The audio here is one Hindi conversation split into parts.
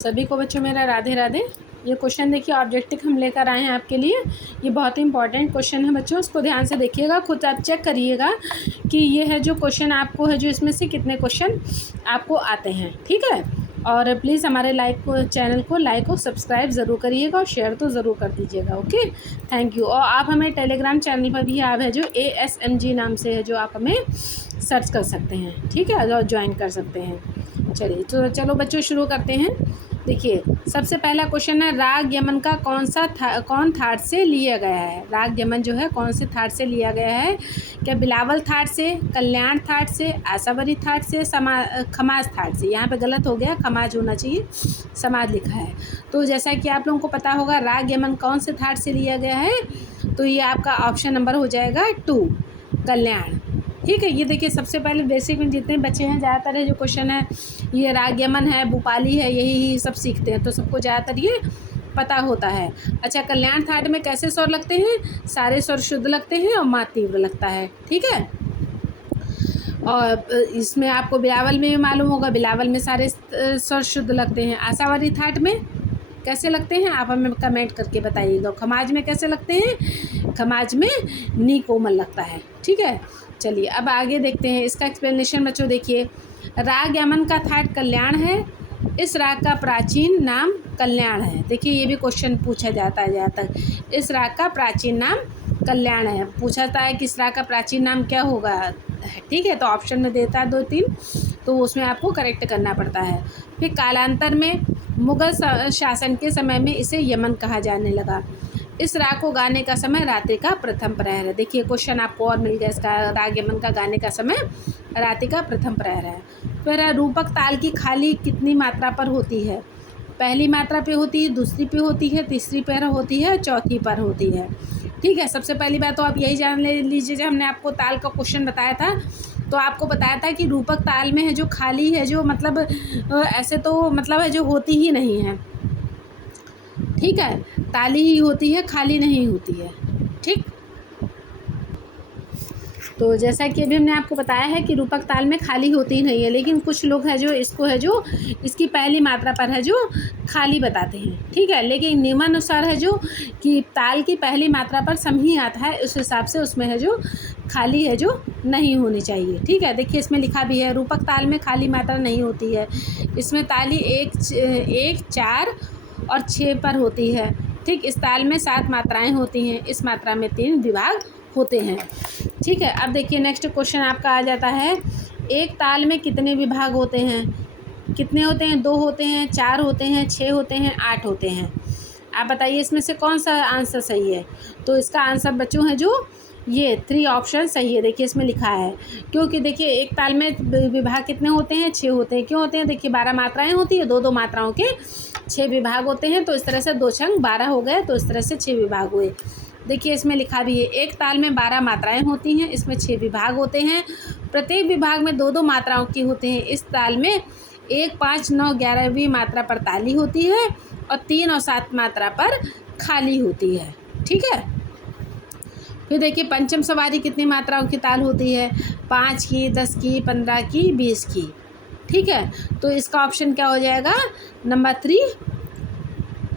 सभी को बच्चों मेरा राधे राधे। ये क्वेश्चन देखिए ऑब्जेक्टिव हम लेकर आए हैं आपके लिए। ये बहुत ही इंपॉर्टेंट क्वेश्चन है बच्चों, उसको ध्यान से देखिएगा, खुद आप चेक करिएगा कि ये है जो क्वेश्चन आपको है जो इसमें से कितने क्वेश्चन आपको आते हैं। ठीक है, और प्लीज़ हमारे चैनल को लाइक और सब्सक्राइब ज़रूर करिएगा और शेयर तो ज़रूर कर दीजिएगा। Okay, thank you. और आप हमें टेलीग्राम चैनल पर भी आप है जो ASMG नाम से है जो आप हमें सर्च कर सकते हैं। ठीक है, और ज्वाइन कर सकते हैं। चलिए तो चलो बच्चों शुरू करते हैं। देखिए सबसे पहला क्वेश्चन है, राग यमन का कौन थाट से लिया गया है। राग यमन जो है कौन से थाट से लिया गया है? क्या बिलावल थाट से, कल्याण थाट से, आशावरी थाट से, खमाज थाट से। यहाँ पे गलत हो गया, खमाज होना चाहिए, समाज लिखा है। तो जैसा कि आप लोगों को पता होगा राग यमन कौन से थाट से लिया गया है, तो ये आपका ऑप्शन नंबर हो जाएगा 2, कल्याण। ठीक है, ये देखिए सबसे पहले बेसिक में जितने बच्चे हैं ज़्यादातर है जो क्वेश्चन है ये राग यमन है, भूपाली है, यही सब सीखते हैं, तो सबको ज़्यादातर ये पता होता है। अच्छा, कल्याण थाट में कैसे स्वर लगते हैं? सारे स्वर शुद्ध लगते हैं और माँ तीव्र लगता है। ठीक है, और इसमें आपको बिलावल में मालूम होगा, बिलावल में सारे स्वर शुद्ध लगते हैं। आशावरी थाट में कैसे लगते हैं आप हमें कमेंट करके बताइएगा। खमाज में कैसे लगते हैं? खमाज में नी कोमल लगता है। ठीक है, चलिए अब आगे देखते हैं इसका एक्सप्लेनेशन। बच्चों देखिए, राग यमन का थाट कल्याण है, इस राग का प्राचीन नाम कल्याण है। देखिए ये भी क्वेश्चन पूछा जाता है ज़्यादातर, इस राग का प्राचीन नाम कल्याण है। पूछा जाता है कि इस राग का प्राचीन नाम क्या होगा। ठीक है, तो ऑप्शन में देता है 2-3, तो उसमें आपको करेक्ट करना पड़ता है। फिर कालांतर में मुग़ल शासन के समय में इसे यमन कहा जाने लगा। इस राग को गाने का समय रात्रि का प्रथम प्रहर है। देखिए क्वेश्चन आपको और मिल गया इसका, राग यमन का गाने का समय रात्रि का प्रथम प्रहर है। फिर रूपक ताल की खाली कितनी मात्रा पर होती है? पहली मात्रा पे होती है, दूसरी पे होती है, तीसरी पर होती है, चौथी पर होती है। ठीक है, सबसे पहली बात तो आप यही जान लीजिए, जब हमने आपको ताल का क्वेश्चन बताया था तो आपको बताया था कि रूपक ताल में है जो खाली है जो मतलब ऐसे तो मतलब है जो होती ही नहीं है। ठीक है, ताली ही होती है, खाली नहीं होती है। ठीक, तो जैसा कि अभी हमने आपको बताया है कि रूपक ताल में खाली होती ही नहीं है, लेकिन कुछ लोग हैं जो इसको है जो इसकी पहली मात्रा पर है जो खाली बताते हैं। ठीक है, लेकिन नियमानुसार है जो कि ताल की पहली मात्रा पर सम ही आता है, उस हिसाब से उसमें है जो खाली है जो नहीं होनी चाहिए। ठीक है, देखिए इसमें लिखा भी है रूपक ताल में खाली मात्रा नहीं होती है, इसमें ताली 1, 4 और 6 पर होती है। ठीक, इस ताल में 7 मात्राएं होती हैं, इस मात्रा में 3 विभाग होते हैं। ठीक है, अब देखिए नेक्स्ट क्वेश्चन आपका आ जाता है, एक ताल में कितने विभाग होते हैं? कितने होते हैं? 2 होते हैं, 4 होते हैं, 6 होते हैं, 8 होते हैं। आप बताइए इसमें से कौन सा आंसर सही है? तो इसका आंसर बच्चों है जो ये 3 ऑप्शन सही है। देखिए इसमें लिखा है, क्योंकि देखिए एक ताल में विभाग कितने होते हैं? 6 होते हैं। क्यों होते हैं? देखिए 12 मात्राएं होती है, 2-2 मात्राओं के 6 विभाग होते हैं, तो इस तरह से 2 छंग 12 हो गए, तो इस तरह से 6 विभाग हुए। देखिए इसमें लिखा भी है, एक ताल में 12 मात्राएं होती हैं, इसमें 6 विभाग होते हैं, प्रत्येक विभाग में 2-2 मात्राओं की होते हैं। इस ताल में 1, 5, 9, 11वीं मात्रा पर ताली होती है और 3 और 7 मात्रा पर खाली होती है। ठीक है, फिर देखिए पंचम सवारी कितनी मात्राओं की ताल होती है? 5 की, 10 की, 15 की, 20 की। ठीक है, तो इसका ऑप्शन क्या हो जाएगा? नंबर 3,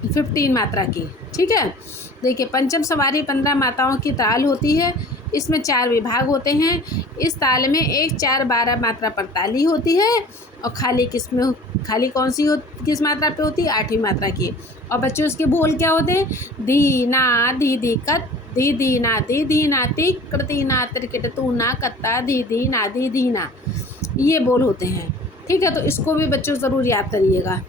15 मात्रा की। ठीक है, देखिए पंचम सवारी 15 मात्राओं की ताल होती है, इसमें 4 विभाग होते हैं। इस ताल में 1, 4, 12 मात्रा पर ताली होती है और खाली खाली कौन सी किस मात्रा पे होती है? 8वीं मात्रा की। और बच्चों उसके बोल क्या होते हैं? धी ना धी धी कत, धी धी ना धी धी ना ती, कृति ना त्रिकट तू ना कत्ता, धी धी ना धी धी ना, ये बोल होते हैं। ठीक है, तो इसको भी बच्चों ज़रूर याद करिएगा।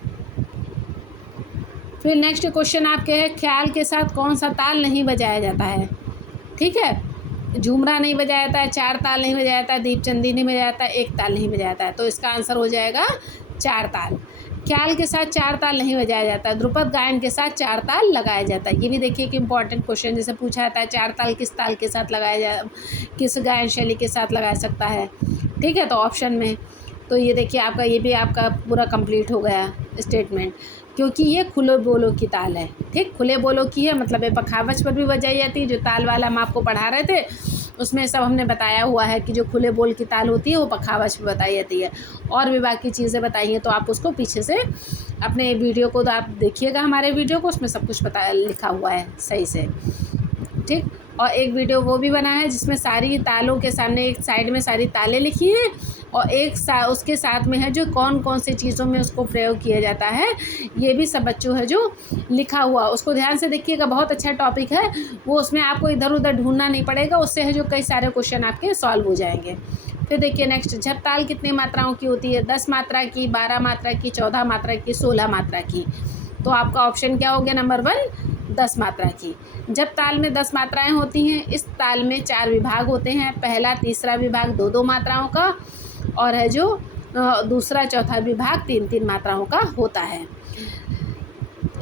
फिर नेक्स्ट क्वेश्चन आपके है, ख्याल के साथ कौन सा ताल नहीं बजाया जाता है? ठीक है, झूमरा नहीं बजाया जाता है, 4 ताल नहीं बजाया जाता है, दीपचंदी नहीं बजाया जाता है, 1 ताल नहीं बजाया जाता है, तो इसका आंसर हो जाएगा 4 ताल। ख्याल के साथ 4 ताल नहीं बजाया जाता है, ध्रुपद गायन के साथ 4 ताल लगाया जाता है। ये भी देखिए कि इंपॉर्टेंट क्वेश्चन जैसे पूछा जाता है 4 ताल किस ताल के साथ किस गायन शैली के साथ लगा सकता है। ठीक है, तो ऑप्शन में तो ये देखिए आपका ये भी आपका पूरा कंप्लीट हो गया स्टेटमेंट, क्योंकि ये खुले बोलों की ताल है। ठीक, खुले बोलों की है, मतलब ये पखावज पर भी बजाई जाती है। जो ताल वाला हम आपको पढ़ा रहे थे उसमें सब हमने बताया हुआ है कि जो खुले बोल की ताल होती है वो पखावज पर बताई जाती है, और भी बाकी चीज़ें बताई हैं तो आप उसको पीछे से अपने वीडियो को तो आप देखिएगा, हमारे वीडियो को, उसमें सब कुछ पता लिखा हुआ है सही से, ठीक। और एक वीडियो वो भी बना है जिसमें सारी तालों के सामने एक साइड में सारी तालें लिखी हैं और उसके साथ में है जो कौन कौन सी चीज़ों में उसको प्रयोग किया जाता है, ये भी सब बच्चों है जो लिखा हुआ, उसको ध्यान से देखिएगा। बहुत अच्छा टॉपिक है वो, उसमें आपको इधर उधर ढूंढना नहीं पड़ेगा, उससे है जो कई सारे क्वेश्चन आपके सॉल्व हो जाएंगे। फिर देखिए नेक्स्ट, जब ताल कितनी मात्राओं की होती है? 10 मात्रा की, 12 मात्रा की, 14 मात्रा की, 16 मात्रा की। तो आपका ऑप्शन क्या हो गया? नंबर 1 10 मात्रा की। जब ताल में 10 मात्राएं होती हैं, इस ताल में 4 विभाग होते हैं। पहला तीसरा विभाग 2-2 मात्राओं का, और है जो दूसरा चौथा विभाग 3-3 मात्राओं का होता है।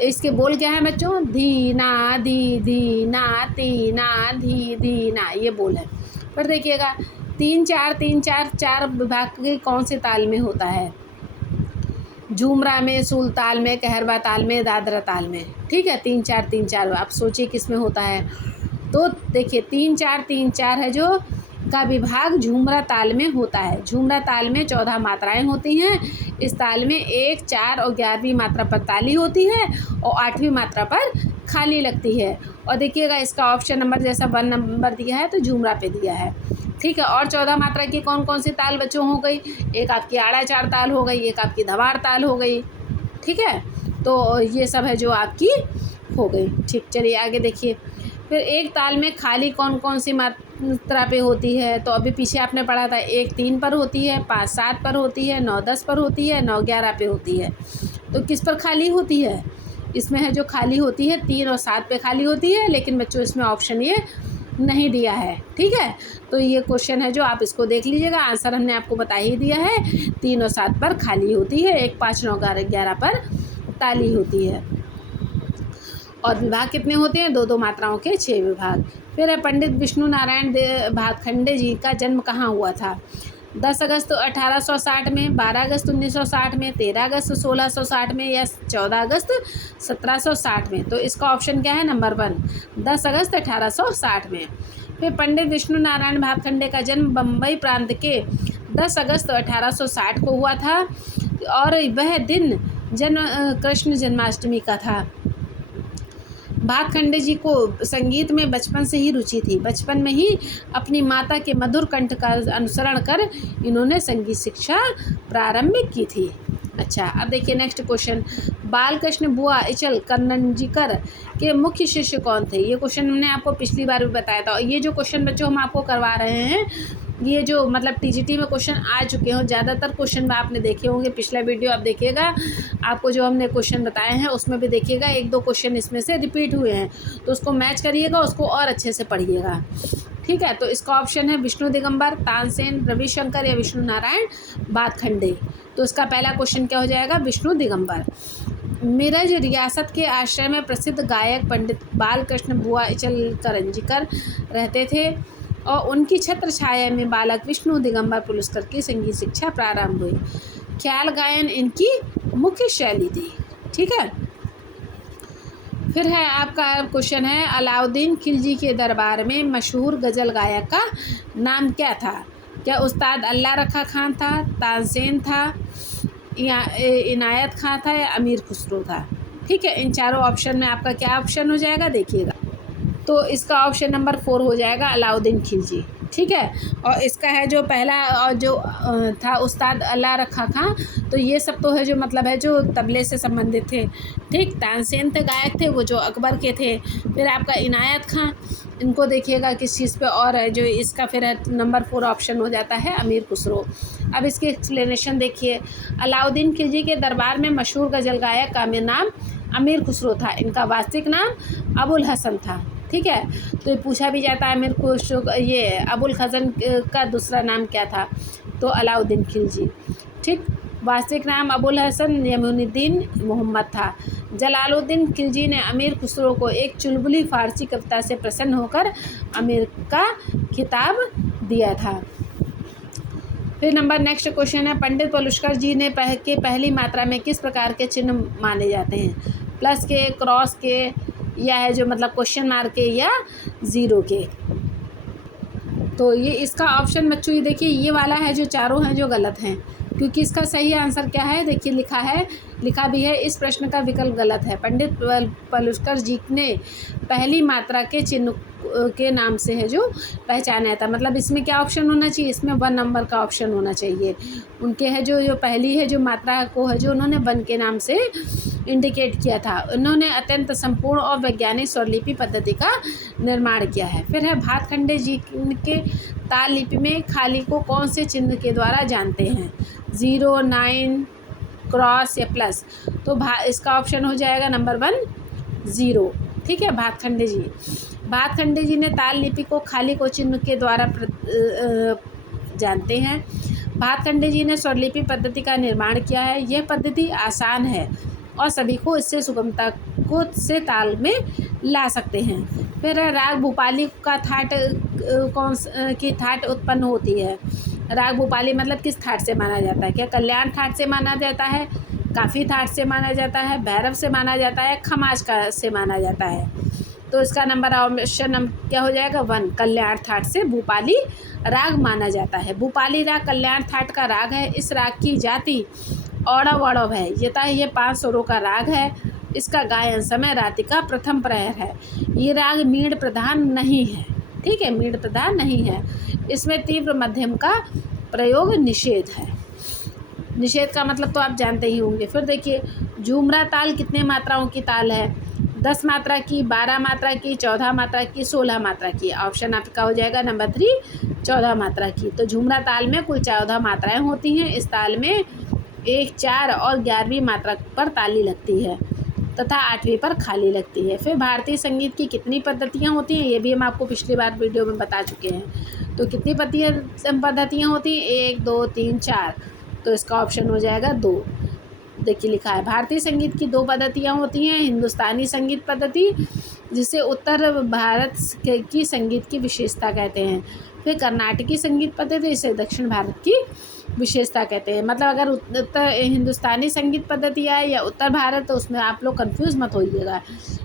इसके बोल क्या है बच्चों? धी ना, धी धी ना, ती ना, धी धी ना, ये बोल है। पर देखिएगा 3-4 3-4 4 विभाग के कौन से ताल में होता है? झूमरा में, सूल ताल में, कहरवा ताल में, दादरा ताल में, ठीक है। 3-4 3-4, आप सोचिए किस में होता है। तो देखिए 3-4 3-4 है जो का विभाग झूमरा ताल में होता है। झूमरा ताल में 14 मात्राएं होती हैं। इस ताल में 1, 4 और 11वीं मात्रा पर ताली होती है और 8वीं मात्रा पर खाली लगती है। और देखिएगा इसका ऑप्शन नंबर जैसा 1 नंबर दिया है तो झूमरा पे दिया है, ठीक है। और 14 मात्रा की कौन कौन सी ताल बच्चों हो गई? एक आपकी आड़ा 4 ताल हो गई, एक आपकी धवार ताल हो गई, ठीक है। तो ये सब है जो आपकी हो गई, ठीक। चलिए आगे देखिए। फिर एक ताल में खाली कौन कौन सी मात्रा पे होती है? तो अभी पीछे आपने पढ़ा था, 1 3 पर होती है, 5 7 पर होती है, 9 10 पर होती है, 9 11 पे होती है। तो किस पर खाली होती है? इसमें है जो खाली होती है 3 और 7 पे खाली होती है, लेकिन बच्चों इसमें ऑप्शन ये नहीं दिया है, ठीक है। तो ये क्वेश्चन है जो आप इसको देख लीजिएगा, आंसर हमने आपको बता ही दिया है। 3 और 7 पर खाली होती है, 1 5 9 11 पर ताली होती है। और विभाग कितने होते हैं? 2-2 मात्राओं के 6 विभाग। फिर है पंडित विष्णु नारायण भातखंडे जी का जन्म कहाँ हुआ था? 10 अगस्त 1860 में, 12 अगस्त 1960 में, 13 अगस्त 1660 में या 14 अगस्त 1760 में। तो इसका ऑप्शन क्या है? नंबर 1 10 अगस्त 1860 में। फिर पंडित विष्णु नारायण भातखंडे का जन्म बम्बई प्रांत के 10 अगस्त 1860 को हुआ था और वह दिन कृष्ण जन्माष्टमी का था। भातखंडे जी को संगीत में बचपन से ही रुचि थी। बचपन में ही अपनी माता के मधुर कंठ का अनुसरण कर इन्होंने संगीत शिक्षा प्रारंभ की थी। अच्छा, अब देखिए नेक्स्ट क्वेश्चन। बालकृष्ण बुआ इचल करंजीकर के मुख्य शिष्य कौन थे? ये क्वेश्चन हमने आपको पिछली बार भी बताया था। और ये जो क्वेश्चन बच्चों हम आपको करवा रहे हैं, ये जो मतलब टीजीटी में क्वेश्चन आ चुके हों, ज़्यादातर क्वेश्चन आपने देखे होंगे। पिछला वीडियो आप देखिएगा, आपको जो हमने क्वेश्चन बताए हैं उसमें भी देखिएगा 1-2 क्वेश्चन इसमें से रिपीट हुए हैं, तो उसको मैच करिएगा, उसको और अच्छे से पढ़िएगा, ठीक है। तो इसका ऑप्शन है विष्णु दिगंबर, तानसेन, रविशंकर या विष्णु नारायण भातखंडे। तो इसका पहला क्वेश्चन क्या हो जाएगा? विष्णु दिगंबर। मिरज रियासत के आश्रय में प्रसिद्ध गायक पंडित बालकृष्ण बुआ इचल करंजीकर रहते थे और उनकी छत्र छाया में बालक विष्णु दिगंबर पुरस्कार की संगीत शिक्षा प्रारंभ हुई। ख्याल गायन इनकी मुख्य शैली थी, ठीक है। फिर है आपका क्वेश्चन है, अलाउद्दीन खिलजी के दरबार में मशहूर गज़ल गायक का नाम क्या था? क्या उस्ताद अल्लाह रखा खान था, तानसेन था, या इनायत खां था, या अमीर खुसरो था? ठीक है, इन चारों ऑप्शन में आपका क्या ऑप्शन हो जाएगा देखिएगा। तो इसका ऑप्शन नंबर 4 हो जाएगा अलाउद्दीन खिलजी, ठीक है। और इसका है जो पहला और जो था उस्ताद अल्लाह रखा खां, तो ये सब तो है जो मतलब है जो तबले से संबंधित थे, ठीक। तानसेन थे गायक थे वो जो अकबर के थे। फिर आपका इनायत खां, इनको देखिएगा किस चीज़ पे और है जो इसका फिर है नंबर 4 ऑप्शन हो जाता है अमीर खुसरो। अब इसकी एक्सप्लेनेशन देखिए। अलाउद्दीन खिलजी के दरबार में मशहूर गज़ल गायक का नाम अमीर खुसरो था। इनका वास्तविक नाम अबुल हसन था, ठीक है। तो ये पूछा भी जाता है अमीर खुसरो, ये अबुल हसन का दूसरा नाम क्या था? तो अलाउद्दीन खिलजी, ठीक। वास्तविक नाम अबुल हसन यमुनुद्दीन मोहम्मद था। जलालुद्दीन खिलजी ने अमीर खुसरो को एक चुलबुली फ़ारसी कविता से प्रसन्न होकर अमीर का खिताब दिया था। फिर नंबर नेक्स्ट क्वेश्चन है, पंडित पुष्कर जी ने पहली मात्रा में किस प्रकार के चिन्ह माने जाते हैं? प्लस के, क्रॉस के, या है जो मतलब क्वेश्चन मार्क के, या ज़ीरो के? तो ये इसका ऑप्शन बच्चों ये देखिए, ये वाला है जो चारों हैं जो गलत हैं, क्योंकि इसका सही आंसर क्या है देखिए लिखा है लिखा भी है, इस प्रश्न का विकल्प गलत है। पंडित पलुस्कर जी ने पहली मात्रा के चिन्ह के नाम से है जो पहचाना था। मतलब इसमें क्या ऑप्शन होना चाहिए, इसमें 1 नंबर का ऑप्शन होना चाहिए। उनके है जो पहली है जो मात्रा को है जो उन्होंने 1 के नाम से इंडिकेट किया था। उन्होंने अत्यंत संपूर्ण और वैज्ञानिक स्वरलिपि पद्धति का निर्माण किया है। फिर है भातखंडे जी के ताल लिपि में खाली को कौन से चिन्ह के द्वारा जानते हैं, 0, 9, क्रॉस या प्लस। तो इसका ऑप्शन हो जाएगा नंबर 1 0। ठीक है, भातखंडे जी ने ताल लिपि को खाली को चिन्ह के द्वारा जानते हैं। भातखंडे जी ने स्वरलिपि पद्धति का निर्माण किया है। यह पद्धति आसान है और सभी को इससे सुगमता को से ताल में ला सकते हैं। फिर राग भूपाली का थाट की थाट उत्पन्न होती है। राग भूपाली मतलब किस थाट से माना जाता है, क्या कल्याण थाट से माना जाता है, काफ़ी थाट से माना जाता है, भैरव से माना जाता है, खमाज का से माना जाता है। तो इसका नंबर ऑप्शन क्या हो जाएगा 1, कल्याण थाट से भूपाली राग माना जाता है। भूपाली राग कल्याण थाट का राग है। इस राग की जाति औड़व औड़व है। ये 5 स्वरों का राग है। इसका गायन समय रात्रि का प्रथम प्रहर है। ये राग मीण प्रधान नहीं है। ठीक है, मीण प्रधान नहीं है। इसमें तीव्र मध्यम का प्रयोग निषेध है। निषेध का मतलब तो आप जानते ही होंगे। फिर देखिए, झूमरा ताल कितने मात्राओं की ताल है, 10 मात्रा की, 12 मात्रा की, 14 मात्रा की, 16 मात्रा की। ऑप्शन आपका हो जाएगा नंबर 3 14 मात्रा की। तो झूमरा ताल में कुल 14 मात्राएं होती हैं। इस ताल में 1, 4 और 11वीं मात्रा पर ताली लगती है तथा 8वीं पर खाली लगती है। फिर भारतीय संगीत की कितनी पद्धतियाँ होती हैं, ये भी हम आपको पिछली बार वीडियो में बता चुके हैं। तो कितनी पद्धतियाँ होती हैं, 1, 2, 3, 4। तो इसका ऑप्शन हो जाएगा 2। देखिए लिखा है, भारतीय संगीत की 2 पद्धतियाँ होती हैं। हिंदुस्तानी संगीत पद्धति, जिसे उत्तर भारत की संगीत की विशेषता कहते हैं। फिर कर्नाटकी संगीत पद्धति, इसे दक्षिण भारत की विशेषता कहते हैं। मतलब अगर उत्तर हिंदुस्तानी संगीत पद्धति आए या उत्तर भारत, तो उसमें आप लोग कंफ्यूज मत होइएगा।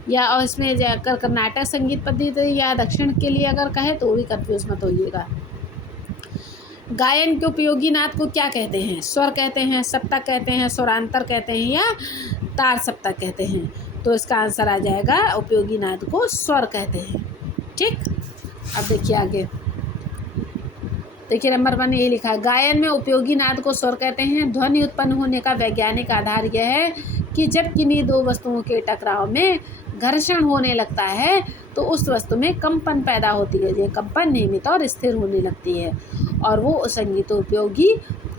या और इसमें जाकर कर्नाटक संगीत पद्धति या दक्षिण के लिए अगर कहे तो भी कंफ्यूज मत होइएगा। गायन के उपयोगी नाद को क्या कहते हैं, स्वर कहते हैं, सप्तक कहते हैं, स्वरांतर कहते हैं या तार सप्तक कहते हैं। तो इसका आंसर आ जाएगा उपयोगी नाद को स्वर कहते हैं। ठीक, अब देखिए आगे। देखिए नंबर 1 ये लिखा है, गायन में उपयोगी नाद को स्वर कहते हैं। ध्वनि उत्पन्न होने का वैज्ञानिक आधार यह है कि जब किन्हीं 2 वस्तुओं के टकराव में घर्षण होने लगता है तो उस वस्तु में कंपन पैदा होती है। ये कंपन नियमित और स्थिर होने लगती है और वो संगीतोपयोगी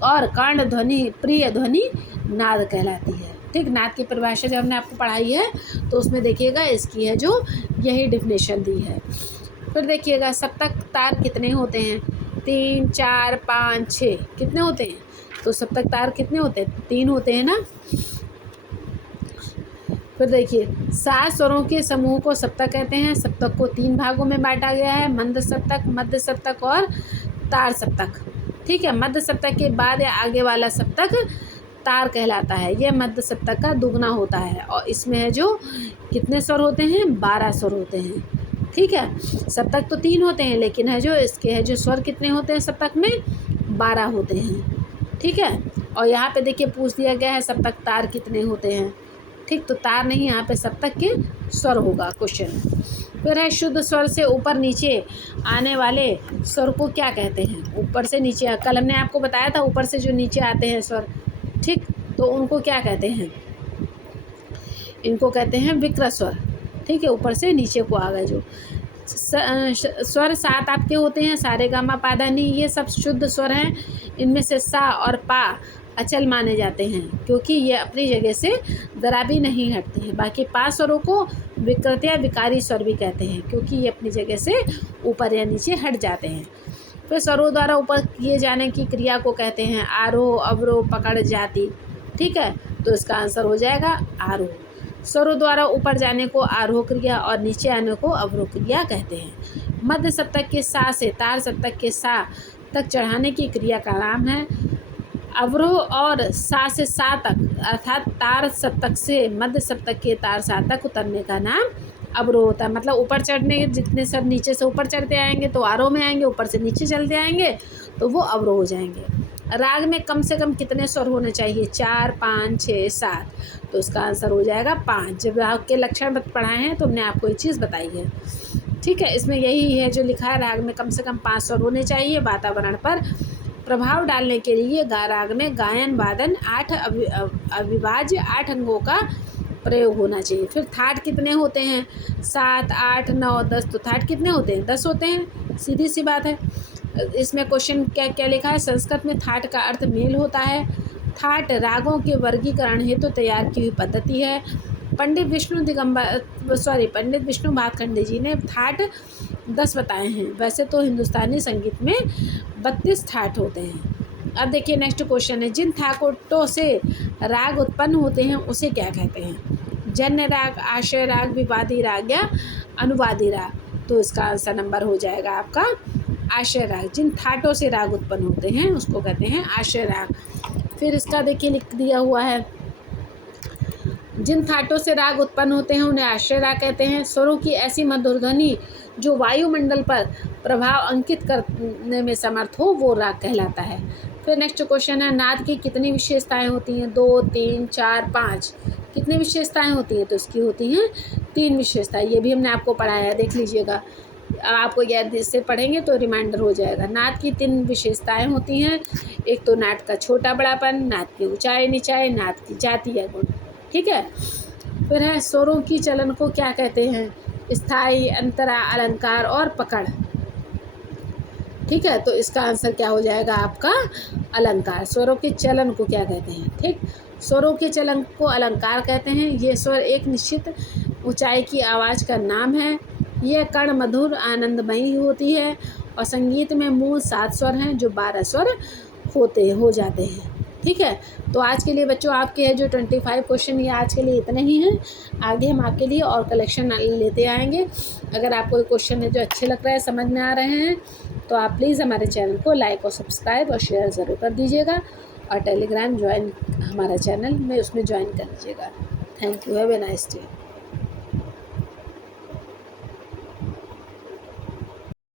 और कांड ध्वनि प्रिय ध्वनि नाद कहलाती है। ठीक, नाद की परिभाषा जब हमने आपको पढ़ाई है तो उसमें देखिएगा इसकी है जो यही डिफिनेशन दी है। फिर देखिएगा, सप्तक तार कितने होते हैं, 3, 4, 5, 6 कितने होते हैं। तो सप्तक तार कितने होते हैं, 3 होते हैं ना। फिर देखिए, 7 स्वरों के समूह को सप्तक कहते हैं। सप्तक को 3 भागों में बांटा गया है, मंद सप्तक, मध्य सप्तक और तार सप्तक। ठीक है, मध्य सप्तक के बाद या आगे वाला सप्तक तार कहलाता है। यह मध्य सप्तक का दुगना होता है और इसमें है जो कितने स्वर होते हैं, 12 स्वर होते हैं। ठीक है, सप्तक तो 3 होते हैं लेकिन है जो इसके है जो स्वर कितने होते हैं सप्तक में, 12 होते हैं। ठीक है, और यहाँ पे देखिए पूछ दिया गया है सप्तक तार कितने होते हैं। ठीक, तो तार नहीं, यहाँ पे सप्तक के स्वर होगा क्वेश्चन। फिर है, शुद्ध स्वर से ऊपर नीचे आने वाले स्वर को क्या कहते हैं। ऊपर से नीचे, कल हमने आपको बताया था ऊपर से जो नीचे आते हैं स्वर, ठीक, तो उनको क्या कहते हैं, इनको कहते हैं विकृत स्वर। ठीक है, ऊपर से नीचे को आ गए जो स्वर 7 आपके होते हैं, सारे गामा पा धा नी, ये सब शुद्ध स्वर हैं। इनमें से सा और पा अचल माने जाते हैं क्योंकि ये अपनी जगह से ज़रा भी नहीं हटते हैं। बाकी 5 स्वरों को विकृत या विकारी स्वर भी कहते हैं क्योंकि ये अपनी जगह से ऊपर या नीचे हट जाते हैं। फिर स्वरों द्वारा ऊपर किए जाने की क्रिया को कहते हैं आरोह, अवरोह, पकड़, जाति। ठीक है, तो इसका आंसर हो जाएगा आरोह। स्वरों द्वारा ऊपर जाने को आरोह क्रिया और नीचे आने को अवरोह क्रिया कहते हैं। मध्य सप्तक के सा से तार सप्तक के सा तक चढ़ाने की क्रिया का नाम है अवरोह और सा से सा तक अर्थात तार सप्तक से मध्य सप्तक के तार सा तक उतरने का नाम अवरोह होता है। मतलब ऊपर चढ़ने, जितने स्वर नीचे से ऊपर चढ़ते आएंगे तो आरोह में आएंगे, ऊपर से नीचे चलते आएंगे तो वो अवरोह हो जाएंगे। राग में कम से कम कितने स्वर होने चाहिए? 4, 5, 6, 7। तो इसका आंसर हो जाएगा 5। जब राग के लक्षण पढ़ाए हैं तो हमने आपको ये चीज़ बताई है। ठीक है, इसमें यही है जो लिखा है, राग में कम से कम 5 स्वर होने चाहिए। वातावरण पर प्रभाव डालने के लिए राग में गायन वादन 8 अविभाज्य 8 अंगों का प्रयोग होना चाहिए। फिर थाट कितने होते हैं? 7, 8, 9, 10। तो थाट कितने होते हैं? 10 होते हैं, सीधी सी बात है। इसमें क्वेश्चन क्या क्या लिखा है? संस्कृत में थाट का अर्थ मेल होता है। थाट रागों के वर्गीकरण हेतु तैयार की हुई पद्धति है। पंडित विष्णु भातखंडे जी ने थाट 10 बताए हैं। वैसे तो हिंदुस्तानी संगीत में 32 थाट होते हैं। अब देखिए नेक्स्ट क्वेश्चन है, जिन थाटों से राग उत्पन्न होते हैं उसे क्या कहते हैं? जन्य राग, आश्रय राग, विवादी राग या अनुवादी राग। तो इसका आंसर नंबर हो जाएगा आपका आश्रय राग। जिन थाटों से राग उत्पन्न होते हैं उसको कहते हैं आश्रय राग। फिर इसका देखिए लिख दिया हुआ है, जिन थाटों से राग उत्पन्न होते हैं उन्हें आश्रय राग कहते हैं। स्वरों की ऐसी मधुर ध्वनि जो वायुमंडल पर प्रभाव अंकित करने में समर्थ हो वो राग कहलाता है। फिर नेक्स्ट क्वेश्चन है, नाद की कितनी विशेषताएं होती हैं? 2, 3, 4, 5। कितनी विशेषताएं होती हैं? तो इसकी होती हैं 3 विशेषताएं। ये भी हमने आपको पढ़ाया है, देख लीजिएगा। आपको याद इससे पढ़ेंगे तो रिमाइंडर हो जाएगा। नाद की 3 विशेषताएं होती हैं। एक तो नाद का छोटा बड़ापन, नाद की ऊंचाई नीचाई, नाद की जाति या गुण। ठीक है। फिर है, स्वरों की चलन को क्या कहते हैं? स्थाई, अंतरा, अलंकार और पकड़। ठीक है, तो इसका आंसर क्या हो जाएगा आपका? अलंकार। स्वरों के चलन को क्या कहते हैं? ठीक, स्वरों के चलन को अलंकार कहते हैं। ये स्वर एक निश्चित ऊंचाई की आवाज़ का नाम है। यह कर्ण मधुर आनंदमयी होती है और संगीत में मूल 7 स्वर हैं जो 12 स्वर हो जाते हैं। ठीक है, तो आज के लिए बच्चों आपके है जो 25 क्वेश्चन, ये आज के लिए इतने ही हैं। आगे हम आपके लिए और कलेक्शन लेते आएंगे। अगर आपको क्वेश्चन है जो अच्छे लग रहे हैं, समझ में आ रहे हैं, तो आप प्लीज़ हमारे चैनल को लाइक और सब्सक्राइब और शेयर ज़रूर कर दीजिएगा। और टेलीग्राम ज्वाइन हमारा चैनल में उसमें ज्वाइन कर लीजिएगा। Thank you, have a nice day.